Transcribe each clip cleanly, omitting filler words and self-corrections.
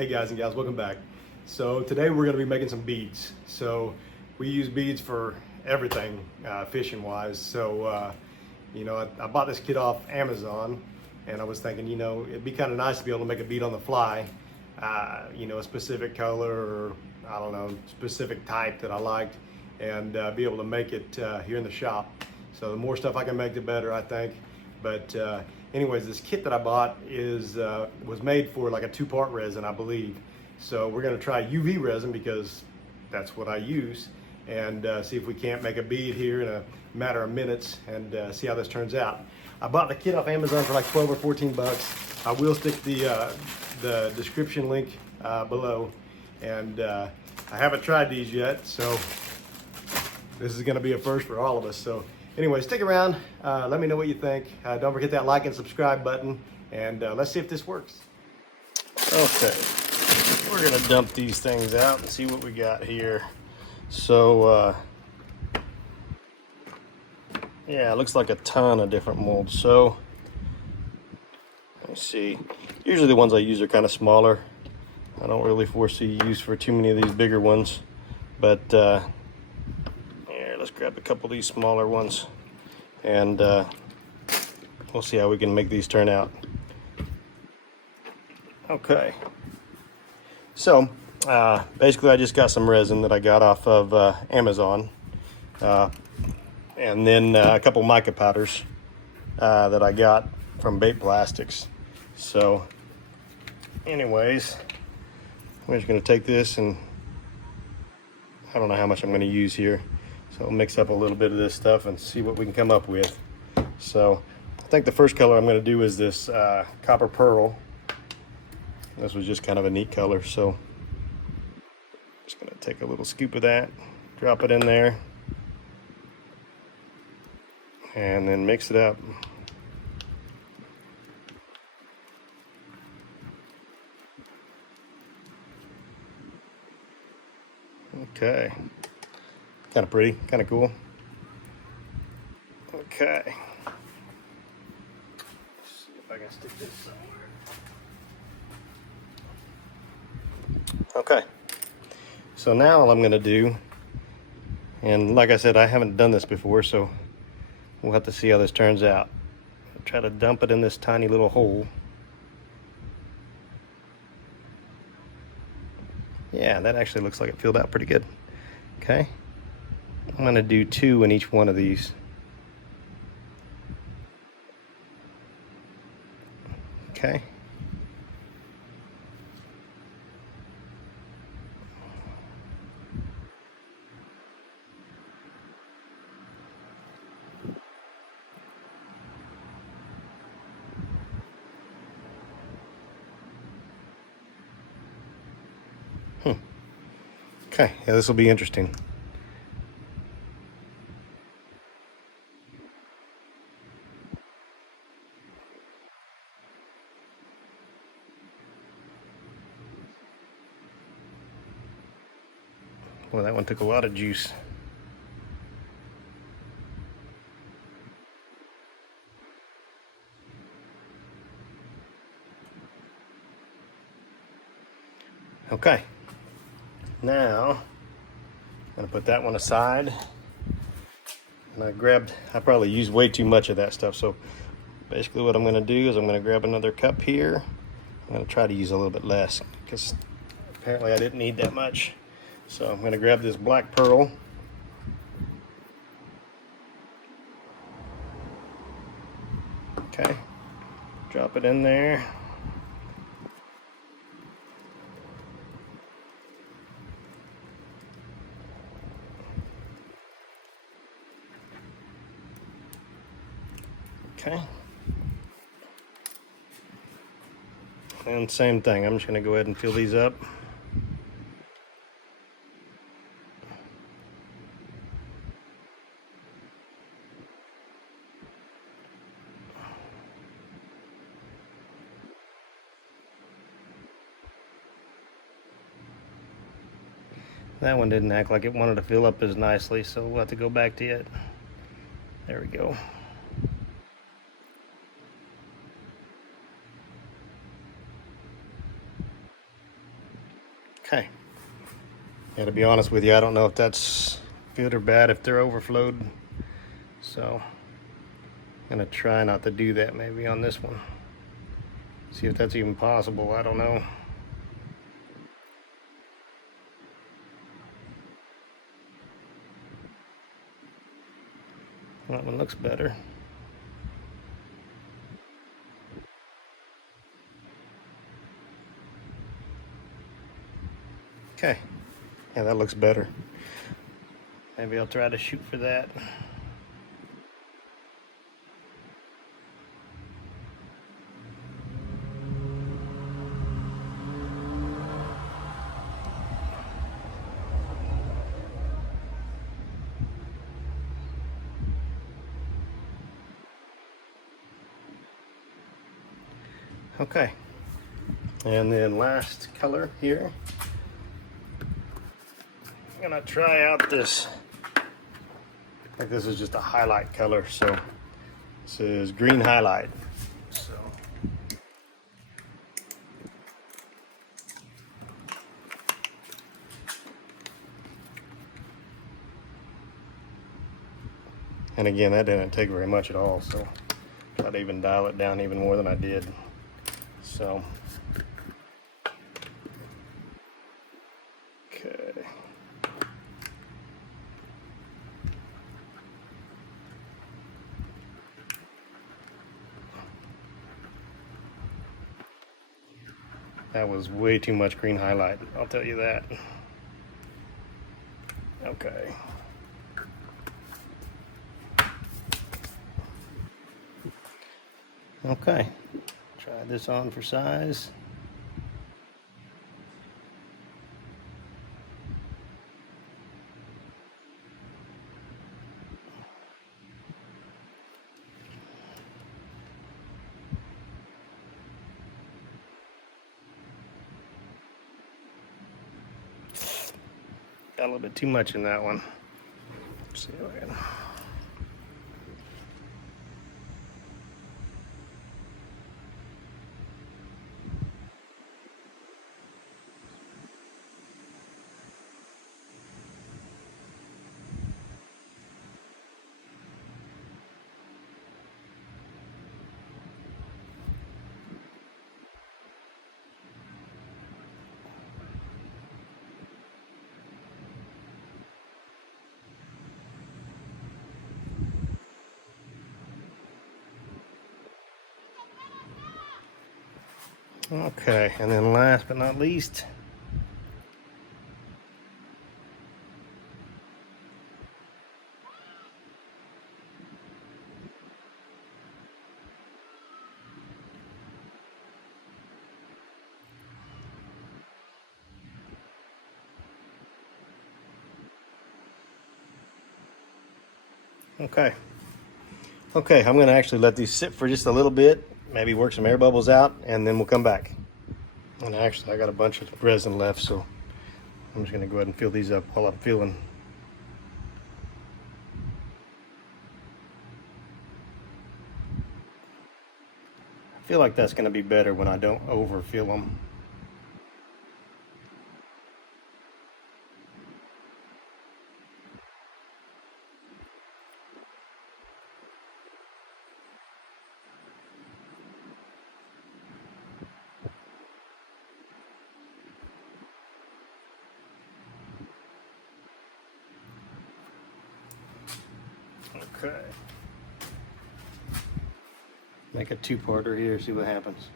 Hey guys and gals, welcome back. So today we're going to be making some beads. So we use beads for everything fishing wise. So I bought this kit off Amazon, and I was thinking, it'd be kind of nice to be able to make a bead on the fly. A specific color, or I don't know, specific type that I liked, and be able to make it here in the shop. So the more stuff I can make, the better, I think. But anyways, this kit that I bought was made for like a 2-part resin, I believe. So we're going to try UV resin because that's what I use, and see if we can't make a bead here in a matter of minutes, and see how this turns out. I bought the kit off Amazon for like 12 or 14 bucks. I will stick the description link below, and I haven't tried these yet, so this is going to be a first for all of us. So anyway, stick around. Let me know what you think. Don't forget that like and subscribe button, and let's see if this works. Okay, we're going to dump these things out and see what we got here. So yeah, it looks like a ton of different molds. So let me see. Usually the ones I use are kind of smaller. I don't really foresee use for too many of these bigger ones, but here, let's grab a couple of these smaller ones, and we'll see how we can make these turn out. Okay, so basically I just got some resin that I got off of Amazon, and then a couple mica powders that I got from Bait Plastics. So anyways, I'm just going to take this, and I don't know how much I'm going to use here, so I'll mix up a little bit of this stuff and see what we can come up with. So I think the first color I'm going to do is this copper pearl. This was just kind of a neat color, so just going to take a little scoop of that, drop it in there, and then mix it up. Okay, kind of pretty, kind of cool. Okay, let's see if I can stick this somewhere. Okay, so now all I'm going to do, and like I said, I haven't done this before, so we'll have to see how this turns out. I'll try to dump it in this tiny little hole. Yeah, that actually looks like it filled out pretty good. Okay, I'm going to do 2 in each one of these. Okay. Okay, yeah, this will be interesting. Well, that one took a lot of juice. Okay, now I'm gonna put that one aside. And I probably used way too much of that stuff, so basically what I'm gonna do is I'm gonna grab another cup here. I'm gonna try to use a little bit less, because apparently I didn't need that much. So I'm gonna grab this black pearl. Okay, drop it in there. Okay, and same thing, I'm just going to go ahead and fill these up. That one didn't act like it wanted to fill up as nicely, so we'll have to go back to it. There we go. Okay. Yeah, to be honest with you, I don't know if that's good or bad if they're overflowed. So I'm gonna try not to do that maybe on this one. See if that's even possible, I don't know. That one looks better. Okay, yeah, that looks better. Maybe I'll try to shoot for that. Okay, and then last color here. I'm gonna try out this. I think this is just a highlight color, so this is green highlight. So and again, that didn't take very much at all, so try to even dial it down even more than I did. So okay. That was way too much green highlight, I'll tell you that. Okay. Okay, try this on for size. Got a little bit too much in that one. Let's see if I can. Okay, and then last but not least, okay. Okay, I'm gonna actually let these sit for just a little bit, maybe work some air bubbles out, and then we'll come back. And actually, I got a bunch of resin left, so I'm just gonna go ahead and fill these up while I'm filling. I feel like that's gonna be better when I don't overfill them. Okay. Make a two-parter here, see what happens.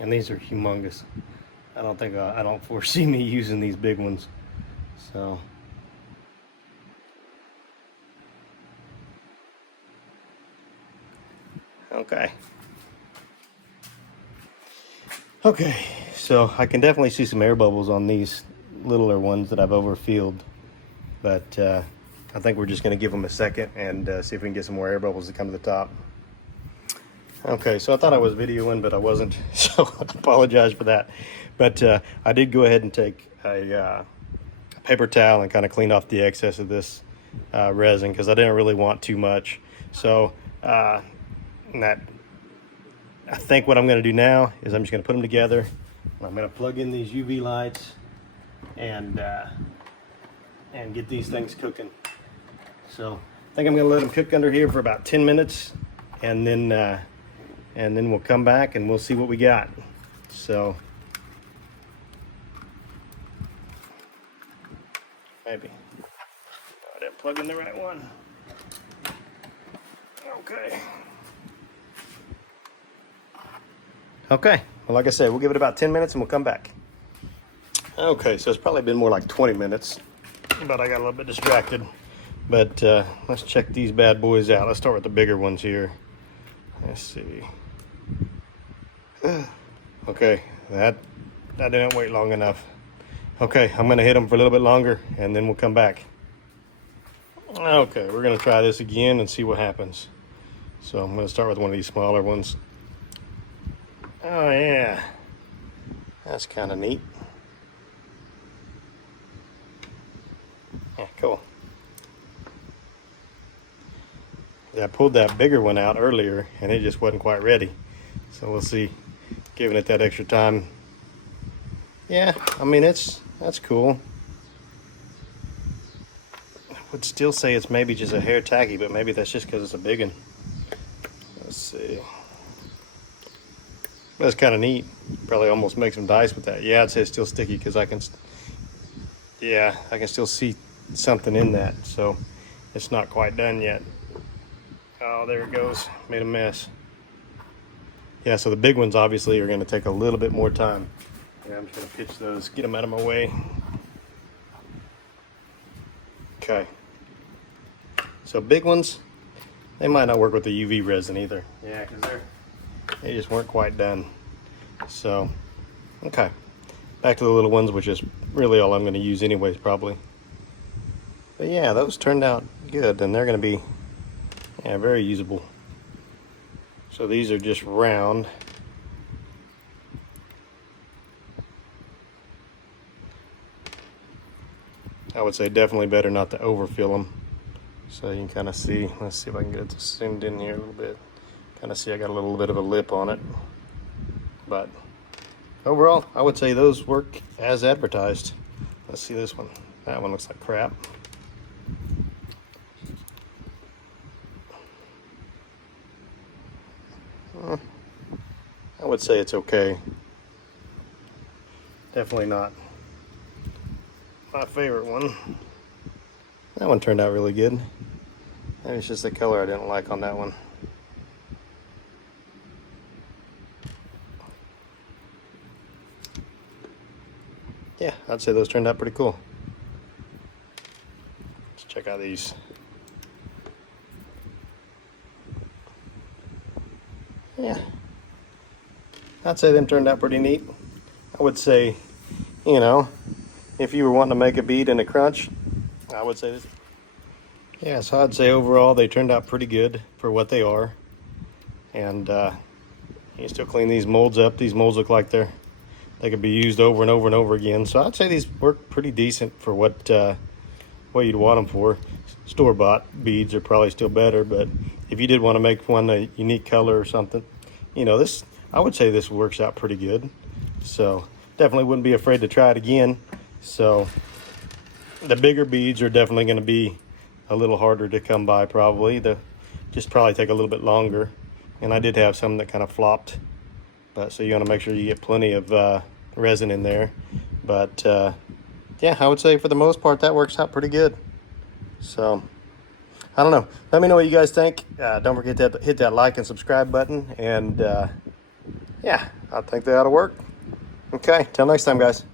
And these are humongous. I don't foresee me using these big ones. So okay. Okay, so I can definitely see some air bubbles on these littler ones that I've overfilled, but I think we're just gonna give them a second and see if we can get some more air bubbles to come to the top. Okay, so I thought I was videoing, but I wasn't, so I apologize for that. But I did go ahead and take a paper towel and kind of clean off the excess of this resin, because I didn't really want too much. So I think what I'm going to do now is I'm just going to put them together. I'm going to plug in these UV lights and get these things cooking. So I think I'm going to let them cook under here for about 10 minutes, and then we'll come back and we'll see what we got. So maybe I didn't plug in the right one. Okay, well, like I said, we'll give it about 10 minutes and we'll come back. Okay, so it's probably been more like 20 minutes, but I got a little bit distracted. But let's check these bad boys out. Let's start with the bigger ones here. Let's see. Okay, that didn't wait long enough. Okay, I'm gonna hit them for a little bit longer and then we'll come back. Okay, we're gonna try this again and see what happens. So I'm gonna start with one of these smaller ones. Oh yeah, that's kind of neat. Yeah, cool. Yeah, I pulled that bigger one out earlier and it just wasn't quite ready. So we'll see, giving it that extra time. Yeah, I mean, that's cool. I would still say it's maybe just a hair tacky, but maybe that's just because it's a big one. Let's see. That's kind of neat. Probably almost make some dice with that. Yeah, I'd say it's still sticky because I can still see something in that. So it's not quite done yet. Oh, there it goes. Made a mess. Yeah, so the big ones obviously are going to take a little bit more time. Yeah, I'm just going to pitch those, get them out of my way. Okay. So big ones, they might not work with the UV resin either. Yeah, because they just weren't quite done. So, okay. Back to the little ones, which is really all I'm going to use anyways, probably. But yeah, those turned out good, and they're going to be very usable. So these are just round. I would say definitely better not to overfill them. So you can kind of see, let's see if I can get it zoomed in here a little bit. Kind of see I got a little bit of a lip on it. But overall, I would say those work as advertised. Let's see this one. That one looks like crap. I would say it's okay. Definitely not my favorite one. That one turned out really good. Maybe it's just the color I didn't like on that one. Yeah, I'd say those turned out pretty cool. Let's check out these. Yeah, I'd say them turned out pretty neat. I would say, you know, if you were wanting to make a bead and a crunch, I would say this. Yeah, so I'd say overall they turned out pretty good for what they are. And you can still clean these molds up. These molds look like they could be used over and over and over again. So I'd say these work pretty decent for what you'd want them for. Store-bought beads are probably still better, but if you did want to make one a unique color or something, you know, this, I would say this works out pretty good. So definitely wouldn't be afraid to try it again. So the bigger beads are definitely going to be a little harder to come by, probably. Just probably take a little bit longer. And I did have some that kind of flopped, but so you want to make sure you get plenty of resin in there. But yeah, I would say for the most part that works out pretty good. So I don't know. Let me know what you guys think. Don't forget to hit that like and subscribe button. And yeah, I think that ought to work. Okay, till next time, guys.